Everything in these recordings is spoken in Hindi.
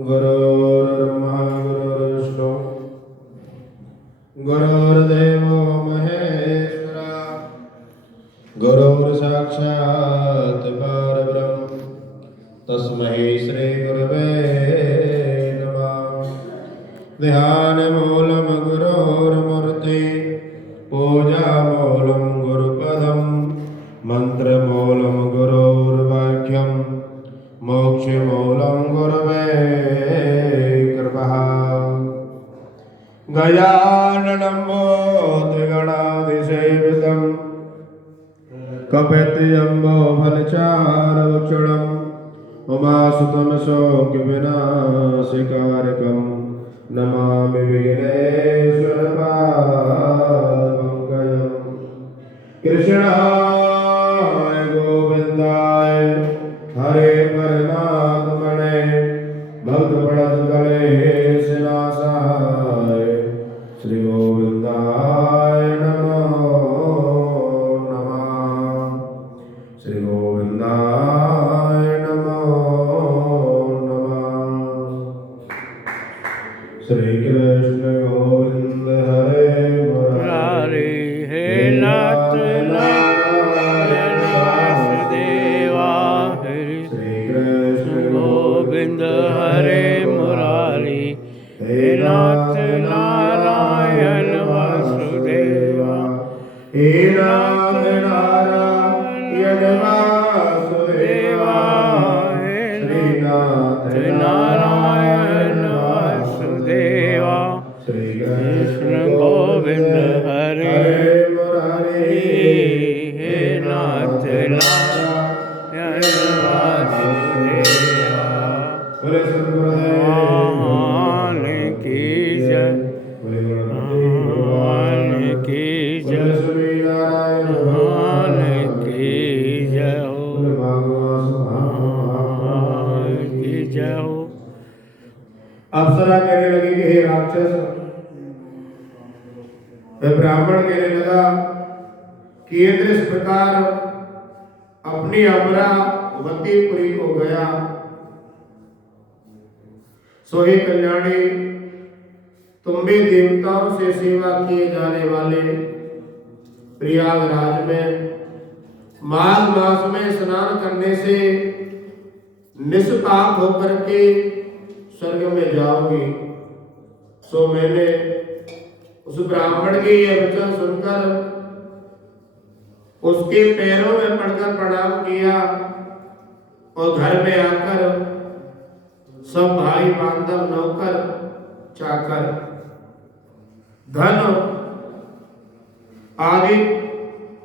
गुरुर्ब्रह्मा गुरुर्विष्णु गुरुर्देवो महेश्वरा गुरुर्साक्षात् परब्रह्म तस्मै श्री गुरवे नमः। ध्यानमूलं गुरोर्मूर्ति पूजामूलं गुरुपदं मंत्रमूलं गुरोर्वाक्यं मोक्षमूलं गुरवे कृपः। गजाननं भूतगणाधिसेवितं कपितजम्बो फलचारुभक्षणं उमासुतं शोकविनाशकारकं नमामि विघ्नेश्वरपादपङ्कजं। कृष्णाय गोविन्दाय हरे परमात्मने भक्तप्रणतकलेशनाशाय श्री गोविन्दाय नमो नमः। श्री गोविन्दाय नमो नमः। श्री कृष्ण गोविंद हरे मुरारी हे नाथ नारायण वासुदेवा हरि श्री कृष्ण गोविंद हरे मुरारी हे नाथ नारायण वासुदेवा हे नाथ नारायण वासुदेवा हे नाथ नारायण वासुदेवा श्री कृष्ण गोविंद हरे मुरारी हे नाथ नारायण वासुदेवा बोले सद्गुरुदेव भगवान की जय बोले भगवान की जय बोले श्री नारायण भगवान की जय हो बोले भगवान भगवान की जय हो। अप्सरा कहने लगी कि हे राक्षस। वह ब्राह्मण कहने लगा कि इंद्र इस प्रकार अपनी अमरावतीपुरी को गया, सो हे कल्याणी, तुम भी देवताओं से सेवा किए जाने वाले प्रयागराज में माघ मास में स्नान करने से निष्पाप होकर के स्वर्ग में जाओगी। सो मैंने उस ब्राह्मण के यह वचन सुनकर उसके पैरों में पड़कर प्रणाम किया और घर में आकर सब भाई बांधव नौकर चाकर धन आदि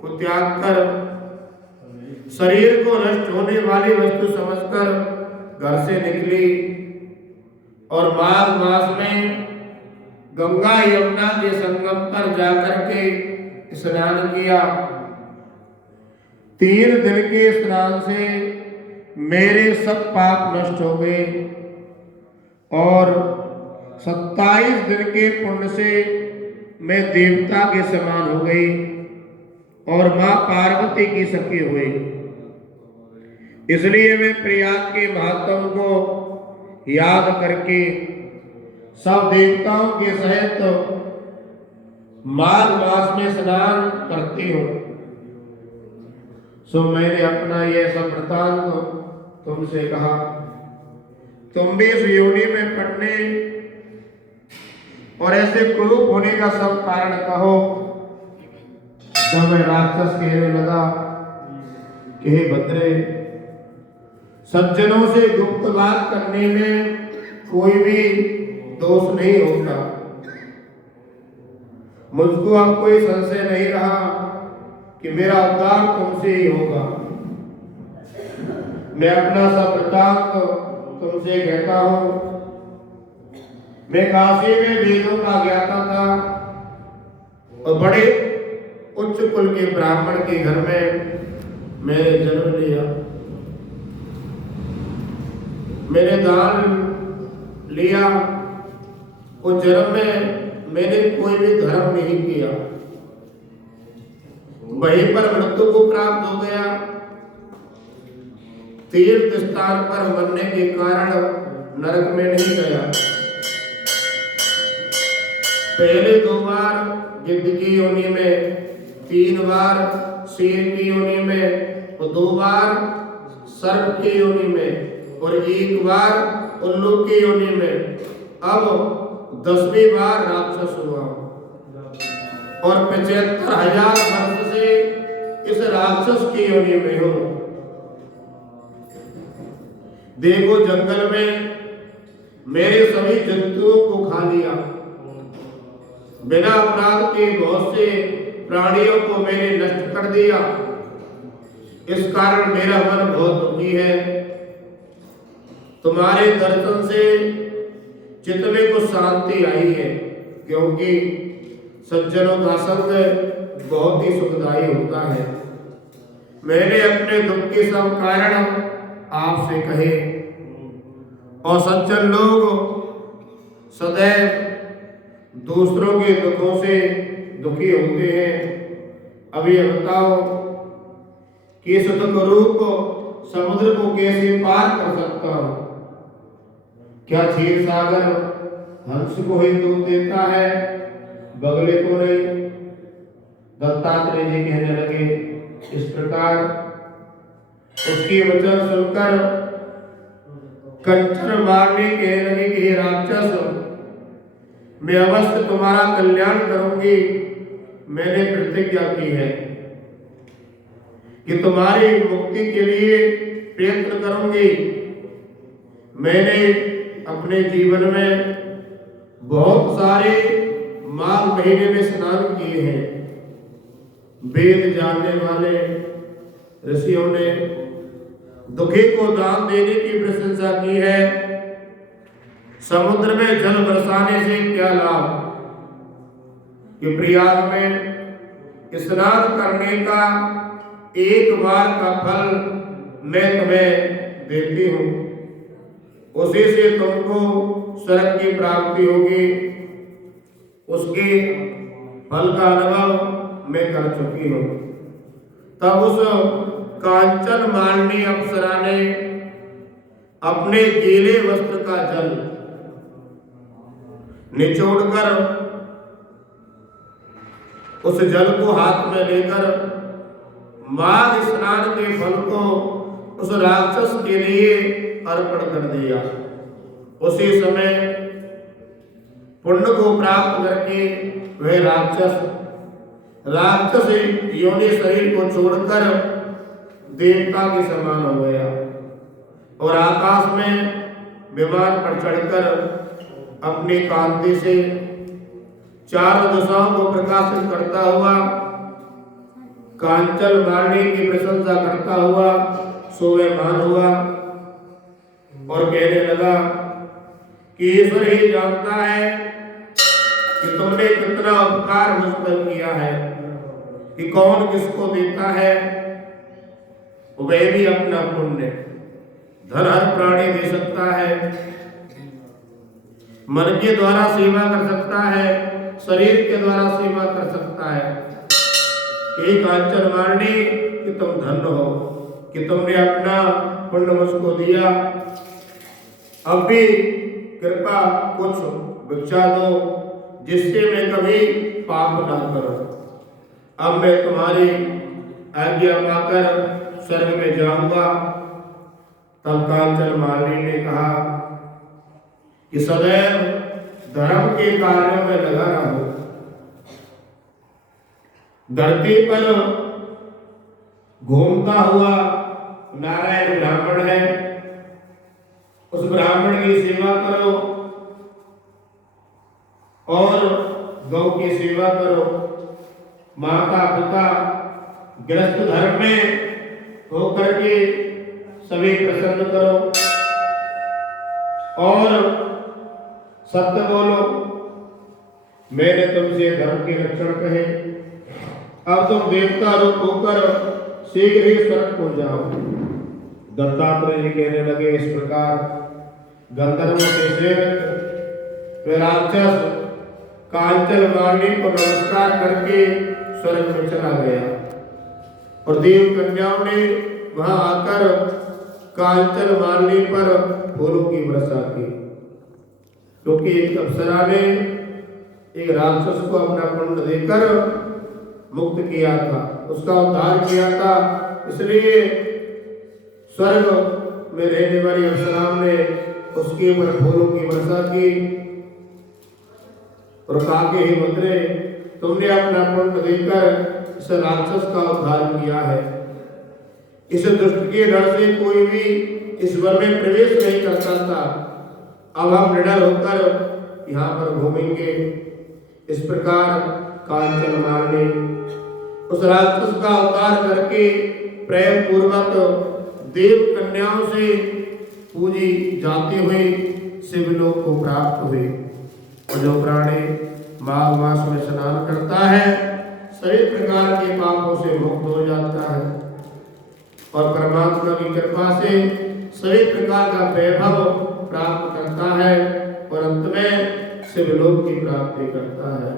को त्याग कर शरीर को नष्ट होने वाली वस्तु समझकर घर से निकली और माघ मास में गंगा यमुना के संगम पर जाकर के स्नान किया। 3 दिन के स्नान से मेरे सब पाप नष्ट हो गए और 27 दिन के पुण्य से मैं देवता के समान हो गई और मां पार्वती की सखी हुई। इसलिए मैं प्रयाग के महात्म को याद करके सब देवताओं के सहित माघ मास में स्नान करती हूँ। सो मैंने अपना यह सब वृतांत तुमसे कहा। तुम भी इस योनि में पड़ने और ऐसे कुरूप होने का सब कारण कहो। जब वह राक्षस कहने लगा कि हे भद्रे, सज्जनों से गुप्त बात करने में कोई भी दोष नहीं होता। मुझको अब कोई संशय नहीं रहा कि मेरा उद्धार तुमसे ही होगा। मैं अपना सब वृतांत तुमसे कहता हूं। मैं काशी में वेदों का ज्ञाता था और बड़े उच्च कुल के ब्राह्मण के घर में मैंने जन्म लिया। मैंने दान लिया और जन्म में मैंने कोई भी धर्म नहीं किया। वहीं पर मृत्यु को प्राप्त हो गया। तीर्थ स्थान पर मरने के कारण नरक में नहीं गया। पहले 2 बार गिद्ध की योनि में, 3 बार शेर की योनि में और 2 बार सर्प की योनि में और 1 बार उल्लू की योनि में। अब 10वीं बार राक्षस हुआ और 75,000 वर्ष से इस राक्षस की योनि में हूं। देखो जंगल में मेरे सभी जंतुओं को खा लिया, बिना अपराध के बहुत से प्राणियों को मैंने नष्ट कर दिया। इस कारण मेरा मन बहुत दुखी है। तुम्हारे दर्शन से चित्त में कुछ शांति आई है, क्योंकि सज्जनों का संग बहुत ही सुखदायी होता है। मैंने अपने दुख के सब कारण आपसे कहे और सज्जन लोग सदैव दूसरों के दुखों से दुखी होते हैं। अब ये बताओ कि इस दुख रूप समुद्र को कैसे पार कर सकता हूं? क्या क्षीर सागर हंस को ही दूध देता है, बगले को नहीं? दत्तात्रेय जी कहने लगे इस प्रकार। उसके वचन सुनकर कंचन मारने कहने लगे कि हे राक्षस, मैं अवश्य तुम्हारा कल्याण करूंगी। मैंने प्रतिज्ञा की है कि तुम्हारी मुक्ति के लिए प्रयत्न करूंगी। मैंने अपने जीवन में बहुत सारे माघ महीने में स्नान किए हैं। वेद जानने वाले ऋषियों ने दुखी को दान देने की प्रशंसा की है। समुद्र में जल बरसाने से क्या लाभ? कि प्रयाग में स्नान करने का 1 बार का फल मैं तुम्हें देती हूं, उसी से तुमको स्वर्ग की प्राप्ति होगी। उसके फल का अनुभव मैं कर चुकी हूं। तब उस कांचन मालिनी अप्सरा ने अपने गीले वस्त्र का जल निचोड़कर उस जल को हाथ में लेकर माघ स्नान के फल को उस राक्षस के लिए अर्पण कर दिया। उसी समय पुण्य को प्राप्त करके वह राक्षस योनि शरीर को छोड़कर देवता के समान हो गया और आकाश में विमान पर चढ़कर अपनी कांति से चारों दिशाओं को प्रकाशित करता हुआ, कांचन मालिनी की प्रशंसा करता हुआ शोभायमान हुआ और कहने लगा कि ईश्वर ही जानता है कि तुमने कितना उपकार मुझ पर किया है, कि कौन किसको देता है वह भी अपना पुण्य। धन हर प्राणी दे सकता है, मन के द्वारा सेवा कर सकता है, शरीर के द्वारा सेवा कर सकता है। एक कांचन मालिनी कि तुम धन्य हो कि तुमने अपना पुण्य मुझको दिया। अब भी कृपा कुछ भिक्षा दो जिससे मैं कभी पाप ना करूं। अब मैं तुम्हारी आज्ञा पाकर स्वर्ग में जाऊंगा। तब कांचन मालिनी ने कहा कि सदैव धर्म के कार्यों में लगा रहो। धरती पर घूमता हुआ नारायण ब्राह्मण है, उस ब्राह्मण की सेवा करो और गौ की सेवा करो। माता पिता गृहस्थ धर्म में होकर के सभी प्रसन्न करो और सत्य बोलो। मैंने तुमसे धर्म के लक्षण कहे, अब तुम देवता रूप होकर शीघ्र ही स्वर्ग को जाओ। दत्तात्रेय जी कहने लगे इस प्रकार गंधर्वों के सेवक वे राक्षस कांचन मालिनी को नमस्कार करके स्वर्ग में चला गया और देव कन्याओं ने वहां आकर कांचन मारने पर फूलों की वर्षा की। क्योंकि एक अप्सरा ने एक राक्षस को अपना कुंड देकर मुक्त किया था, उसका उद्धार किया था। इसलिए स्वर्ग में रहने वाली अप्सरा ने उसके ऊपर फूलों की वर्षा की और कहा कि हे मंत्रे, तुमने अपना कुंड देकर इस राक्षस का उद्धार किया है। इस दुष्ट के डर से कोई भी इस वन में प्रवेश नहीं करता था। अब हम निडर होकर यहाँ पर घूमेंगे। इस प्रकार कांचन मार ने उस राक्षस का उद्धार करके प्रेम पूर्वक देव कन्याओं से पूजी जाते हुए शिवलोक को प्राप्त हुए। और जो प्राणी माघ मास में स्नान करता है सभी प्रकार के पापों से मुक्त हो जाता है और परमात्मा की कृपा से सभी प्रकार का वैभव प्राप्त करता है और अंत में शिवलोक की प्राप्ति करता है।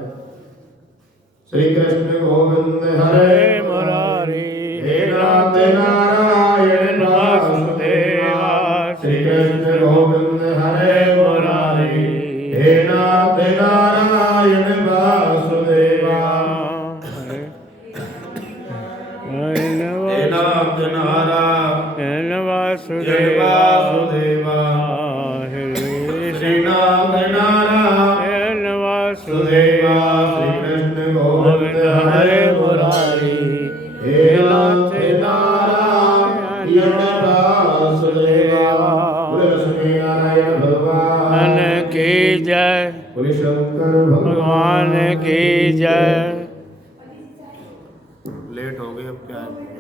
श्री कृष्ण गोविंद हरे मुरारी हे नाथ नारायण वासुदेवा। श्री कृष्ण गोविंद हरे मुरारी हे नाथ नारायण वासुदेवा। हे नाथ नारायण वासुदेवा। श्री नाथ नारायण वासुदेवा। श्री कृष्ण गोविंद हरे मुरारी हे नाथ नारायण वासुदेवा। बोले लक्ष्मी नारायण भगवान की जय, बोले शंकर भगवान की जय। लेट हो गए अब क्या है।